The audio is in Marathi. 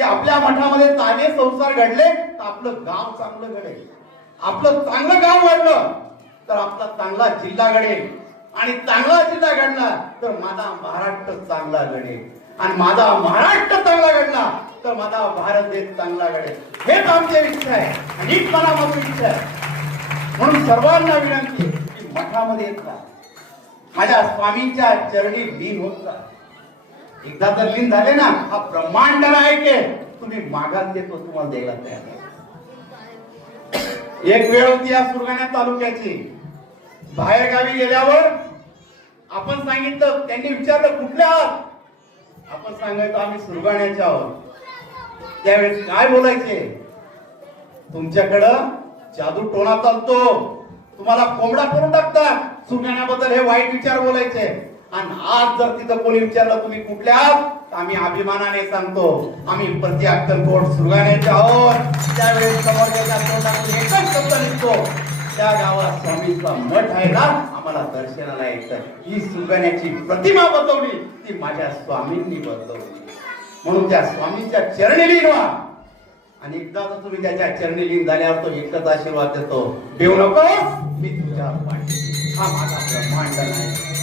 की आपल्या मठामध्ये ताजे संस्कार घडले तर आपलं गाव चांगलं घडेल, आपलं चांगलं गाव घडलं तर आपला चांगला जिल्हा घडेल, आणि चांगला जिल्हा घडला तर माझा महाराष्ट्र चांगला घडेल, आणि माझा महाराष्ट्र चांगला घडला तर माझा भारत देश चांगला घडेल. हेच आमची इच्छा आहे, आणि हीच मनामधून इच्छा आहे. म्हणून सर्वांना विनंती की मठामध्ये येत राहा, माझ्या स्वामींच्या चरणी लीन होत राहा. एकदा जर लीन झाले ना, हा ब्रह्मांड आहे की तुम्ही मागाल देतो तुम्हाला द्यायला तयार आहे. एक वेळ होती या सुरगाणा तालुक्याची. बाहेर गावी गेल्यावर आपण सांगितलं, त्यांनी विचारलं कुठल्या आहात, आपण सांगायचो आम्ही सुरगाण्याचे आहोत. त्यावेळेस काय बोलायचे, तुमच्याकडं जादू टोणा चालतो, तुम्हाला कोंबडा करून टाकतात, सुरगाण्याबद्दल हे वाईट विचार बोलायचे. आणि आज जर तिथं कोणी विचारलं तुम्ही कुठल्या आहात, आम्ही अभिमानाने सांगतो आम्ही प्रति अक्कलकोट सुरगाण्याचे आहोत. त्यावेळेस समोरच्या तोंडातून एकच शब्द निघतो, त्या गावात स्वामींचा मठ आहे ना, आम्हाला दर्शनाला यायचं. ही सुरगाण्याची प्रतिमा बसवली ती माझ्या स्वामींनी बसवली. म्हणून त्या स्वामींच्या चरणी लीन व्हा, आणि एकदा जर तुम्ही त्याच्या चरणी लीन झाल्यावर तो एकच आशीर्वाद देतो, देऊ नकोस मी तुझ्या पाठीशी. हा माझा ब्रह्मांड नाही.